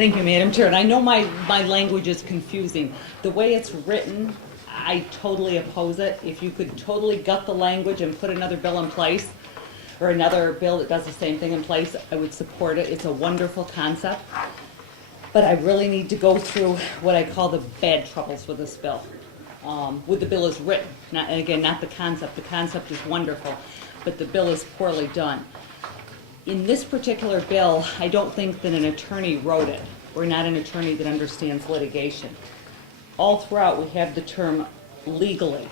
Thank you, Madam Chair. And I know my language is confusing. The way it's written, I totally oppose it. If you could totally gut the language and put another bill in place, or another bill that does the same thing in place, I would support it. It's a wonderful concept. But I really need to go through what I call the bad troubles with this bill. With the bill is written, and again, not the concept. The concept is wonderful, but the bill is poorly done. In this particular bill, I don't think that an attorney wrote it, or not an attorney that understands litigation. All throughout, we have the term legally.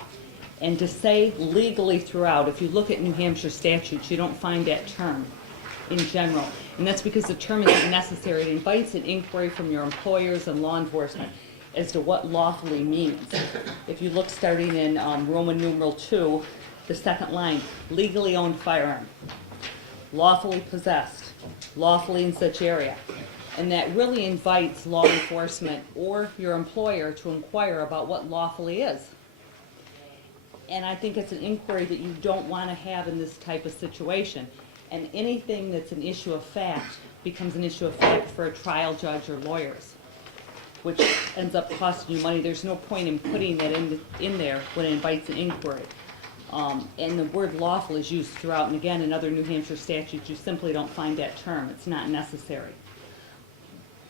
And to say legally throughout, if you look at New Hampshire statutes, you don't find that term in general. And that's because the term isn't necessary. It invites an inquiry from your employers and law enforcement as to what lawfully means. If you look starting in Roman numeral 2, the second line, legally owned firearm, lawfully possessed, lawfully in such area. And that really invites law enforcement or your employer to inquire about what lawfully is. And I think it's an inquiry that you don't want to have in this type of situation. And anything that's an issue of fact becomes an issue of fact for a trial judge or lawyers, which ends up costing you money. There's no point in putting that in there when it invites an inquiry. And the word lawful is used throughout, and again, in other New Hampshire statutes, you simply don't find that term. It's not necessary.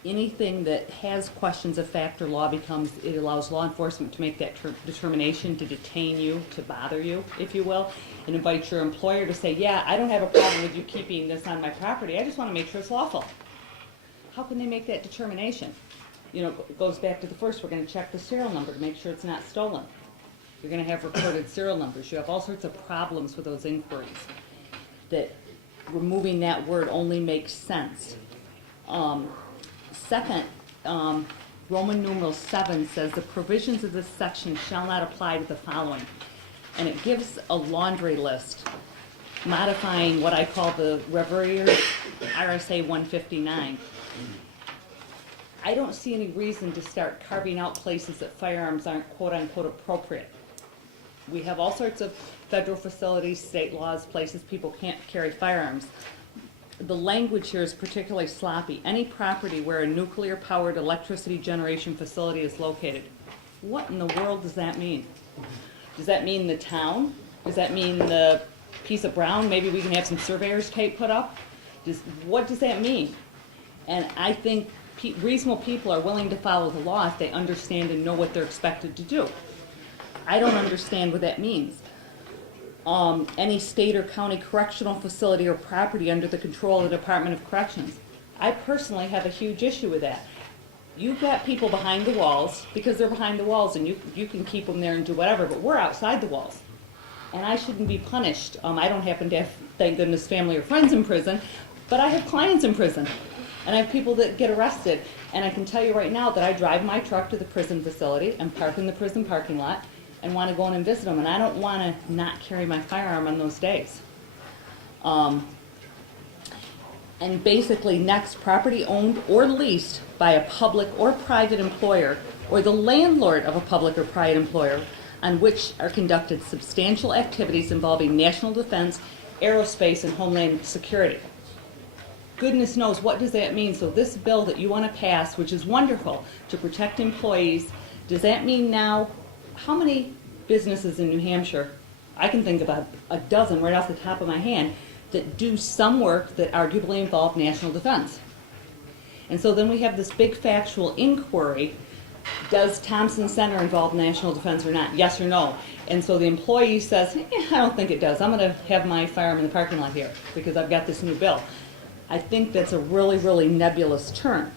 Anything that has questions of fact or law it allows law enforcement to make that determination to detain you, to bother you, if you will, and invite your employer to say, yeah, I don't have a problem with you keeping this on my property. I just want to make sure it's lawful. How can they make that determination? You know, it goes back to the first, we're going to check the serial number to make sure it's not stolen. You're going to have recorded serial numbers. You have all sorts of problems with those inquiries. That removing that word only makes sense. Second, Roman numeral 7 says the provisions of this section shall not apply to the following. And it gives a laundry list modifying what I call the Reverie RSA 159. I don't see any reason to start carving out places that firearms aren't quote-unquote appropriate. We have all sorts of federal facilities, state laws, places people can't carry firearms. The language here is particularly sloppy. Any property where a nuclear-powered electricity generation facility is located. What in the world does that mean? Does that mean the town? Does that mean the piece of ground? Maybe we can have some surveyor's tape put up? What does that mean? And I think reasonable people are willing to follow the law if they understand and know what they're expected to do. I don't understand what that means. Any state or county correctional facility or property under the control of the Department of Corrections. I personally have a huge issue with that. You've got people behind the walls because they're behind the walls, and you can keep them there and do whatever, but we're outside the walls. And I shouldn't be punished. I don't happen to have, thank goodness, family or friends in prison, but I have clients in prison. And I have people that get arrested. And I can tell you right now that I drive my truck to the prison facility and park in the prison parking lot and want to go in and visit them, and I don't want to not carry my firearm on those days. And basically, next, property owned or leased by a public or private employer or the landlord of a public or private employer on which are conducted substantial activities involving national defense, aerospace, and homeland security. Goodness knows what does that mean. So this bill that you want to pass, which is wonderful to protect employees, does that mean now, how many businesses in New Hampshire, I can think about a dozen right off the top of my hand, that do some work that arguably involve national defense? And so then we have this big factual inquiry, does Thompson Center involve national defense or not? Yes or no? And so the employee says, I don't think it does. I'm going to have my firearm in the parking lot here because I've got this new bill. I think that's a really, really nebulous term.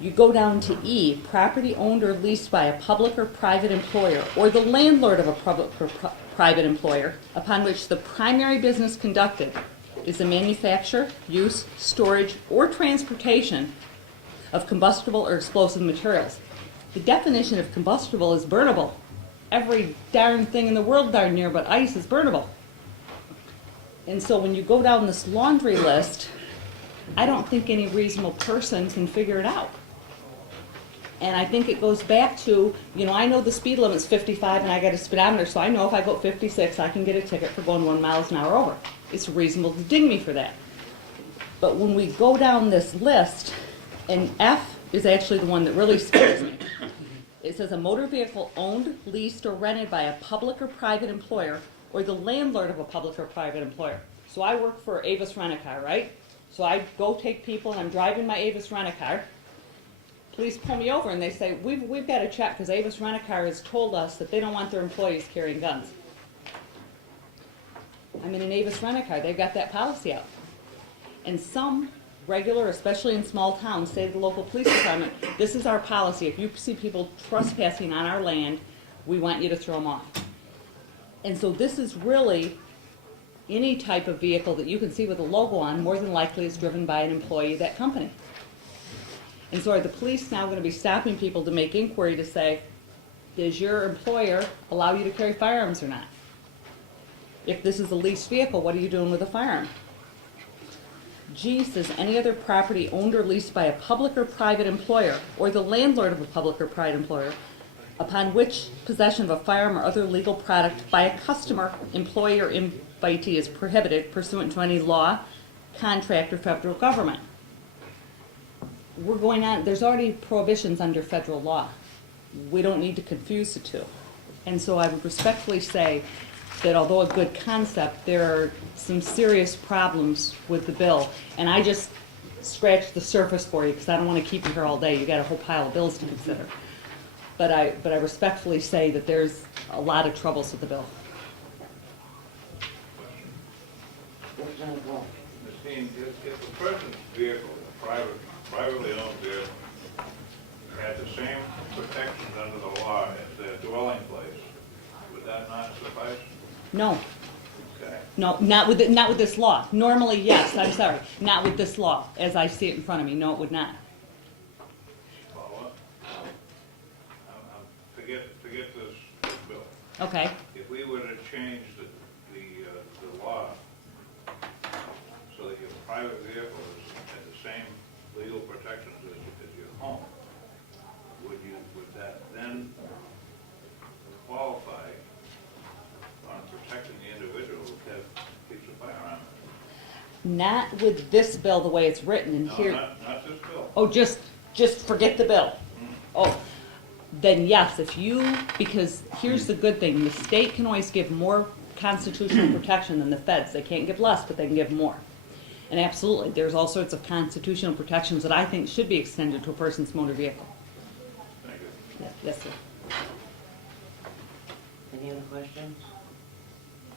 You go down to E, property owned or leased by a public or private employer or the landlord of a public or private employer upon which the primary business conducted is the manufacture, use, storage, or transportation of combustible or explosive materials. The definition of combustible is burnable. Every darn thing in the world darn near but ice is burnable. And so when you go down this laundry list, I don't think any reasonable person can figure it out. And I think it goes back to, I know the speed limit's 55 and I got a speedometer, so I know if I go 56, I can get a ticket for going 1 mile an hour over. It's reasonable to ding me for that. But when we go down this list, And F is actually the one that really scares me. It says a motor vehicle owned, leased, or rented by a public or private employer or the landlord of a public or private employer. So I work for Avis Rent-A-Car, right? So I go take people and I'm driving my Avis Rent-A-Car. Police pull me over and they say, we've got to check because Avis Rent-A-Car has told us that they don't want their employees carrying guns. I'm in an Avis Rent-A-Car, they've got that policy out. And some regular, especially in small towns, say to the local police department, this is our policy. If you see people trespassing on our land, we want you to throw them off. And so this is really any type of vehicle that you can see with a logo on, more than likely is driven by an employee of that company. And so are the police now going to be stopping people to make inquiry to say, does your employer allow you to carry firearms or not? If this is a leased vehicle, what are you doing with a firearm? G says any other property owned or leased by a public or private employer or the landlord of a public or private employer upon which possession of a firearm or other legal product by a customer, employee, or invitee is prohibited pursuant to any law, contract, or federal government. We're going on, there's already prohibitions under federal law. We don't need to confuse the two. And so I would respectfully say that although a good concept, there are some serious problems with the bill. And I just scratched the surface for you because I don't want to keep you here all day. You got a whole pile of bills to consider. But I respectfully say that there's a lot of troubles with the bill. If a person's vehicle, a privately owned vehicle, had the same protections under the law as their dwelling place, would that not suffice? No. Okay. No, not with this law. Normally, yes, I'm sorry. Not with this law, as I see it in front of me. No, it would not. Follow up? Forget this bill. Okay. If we were to change the law so that your private vehicle had the same legal protections as your home, would that then qualify on protecting the individual who keeps a firearm? Not with this bill the way it's written in No, here. not this bill. Oh, just forget the bill. Oh, then yes, because here's the good thing, the state can always give more constitutional protection than the feds. They can't give less, but they can give more. And absolutely, there's all sorts of constitutional protections that I think should be extended to a person's motor vehicle. Thank you. Yeah, yes, sir. Any other questions?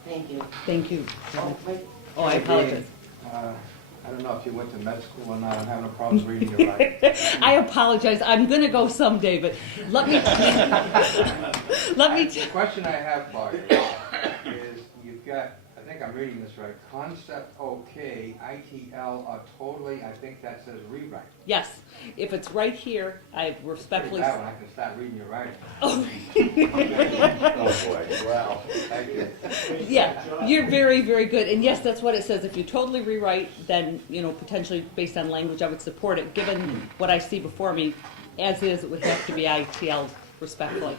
Thank you. Thank you. Oh, wait. Oh, I apologize. I don't know if you went to med school or not. I'm having a problem reading your writing. I apologize. I'm going to go someday, but let me The question I have for you is you've got, I think I'm reading this right, concept okay, ITL are totally, I think that says rewrite. Yes, if it's right here, I respectfully. That one, I can start reading your writing. Oh. Oh boy, wow, thank you. Yeah, you're very, very good. And yes, that's what it says. If you totally rewrite, then, potentially based on language, I would support it. Given what I see before me, as is, it would have to be ITL respectfully.